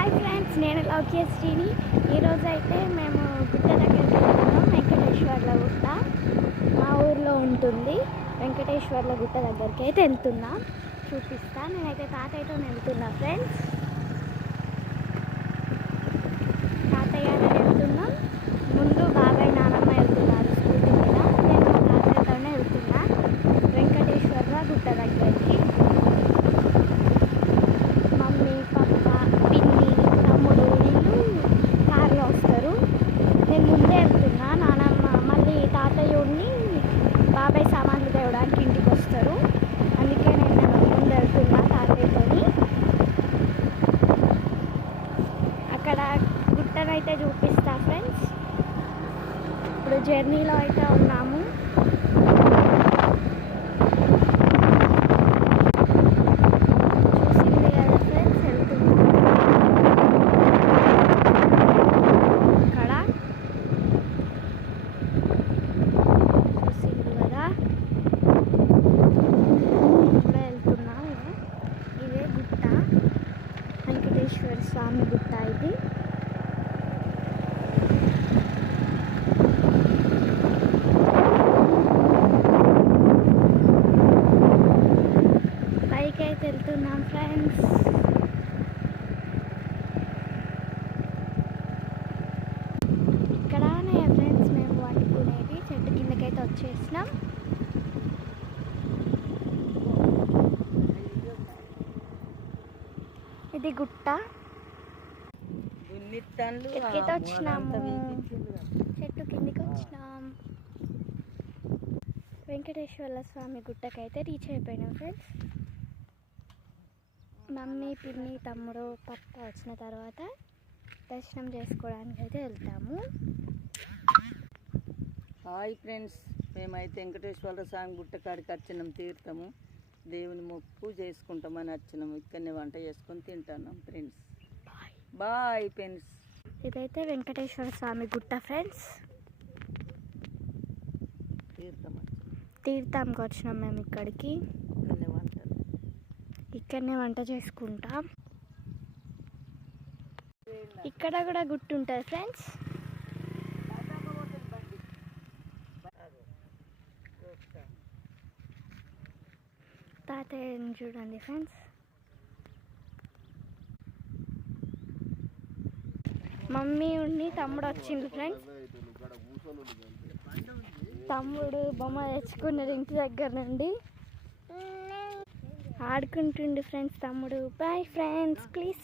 Hi friends, నేను లౌక్యశ్రీని. ఈరోజు అయితే మేము గుట్ట దగ్గరికి వెళ్తున్నాం. వెంకటేశ్వర్ల గుట్ట మా ఊర్లో ఉంటుంది. వెంకటేశ్వర్ల గుట్ట దగ్గరికి అయితే వెళ్తున్నా, చూపిస్తా. నేనైతే తాతయ్యతో వెళ్తున్నా ఫ్రెండ్స్. తాతయ్య వెళ్తున్నాం, ముందు బాబాయ్ నానమ్మ వెళ్తున్నారు స్కూటీ మీద. నేను మా తాతయ్యతోనే వెళ్తున్నా వెంకటేశ్వర్ల గుట్ట దగ్గరికి. మమ్మీ, పప్ప, పిన్ని, తమ్ముడు, వీళ్ళు కార్లో వస్తారు. నేను ముందే వెళ్తున్నా. నానమ్మ మళ్ళీ తాతయ్యుడిని బాబాయ్ సామాన్లు తేవడానికి ఇంటికి వస్తారు. అందుకే నేను ముందు వెళ్తున్నా తాతయ్యతోని. అక్కడ గుట్టనైతే చూపిస్తా ఫ్రెండ్స్. ఇప్పుడు జర్నీలో అయితే ఉన్నాము. వెంకటేశ్వర స్వామి గుట్ట ఇది. పైకి అయితే వెళ్తున్నాం ఫ్రెండ్స్. ఇక్కడనే ఫ్రెండ్స్ మేము వండుకునేది. చెట్టు కిందకైతే వచ్చేసినాం. ఇది గుట్ట ఎక్కితే వచ్చినాము. చెట్టు కిందికి వచ్చినాం. వెంకటేశ్వర్ల స్వామి గుట్టకైతే రీచ్ అయిపోయినాం ఫ్రెండ్స్. మమ్మీ, పిన్ని, తమ్ముడు, పప్ప వచ్చిన తర్వాత దర్శనం చేసుకోవడానికి అయితే వెళ్తాము. హాయ్ ఫ్రెండ్స్, మేమైతే వెంకటేశ్వర స్వామి గుట్ట కాడికి వచ్చినాం. తీర్థము దేవుని మొక్కు చేసుకుంటామని వచ్చినాము. ఇక్కడనే వంట చేసుకొని తింటున్నాం ఫ్రెండ్స్. Bye friends. ఇదైతే వెంకటేశ్వర స్వామి గుట్ట ఫ్రెండ్స్. తీర్థంకి వచ్చినాం మేము ఇక్కడికి. ఇక్కడనే వంట చేసుకుంటాం. ఇక్కడ కూడా గుట్టు ఉంటుంది ఫ్రెండ్స్. తాతయ్యని చూడండి ఫ్రెండ్స్. మమ్మీ ఉండి తమ్ముడు వచ్చింది ఫ్రెండ్స్. తమ్ముడు బొమ్మ తెచ్చుకున్నాడు ఇంటి దగ్గర నుండి, ఆడుకుంటుండు ఫ్రెండ్స్ తమ్ముడు. Boy friends, please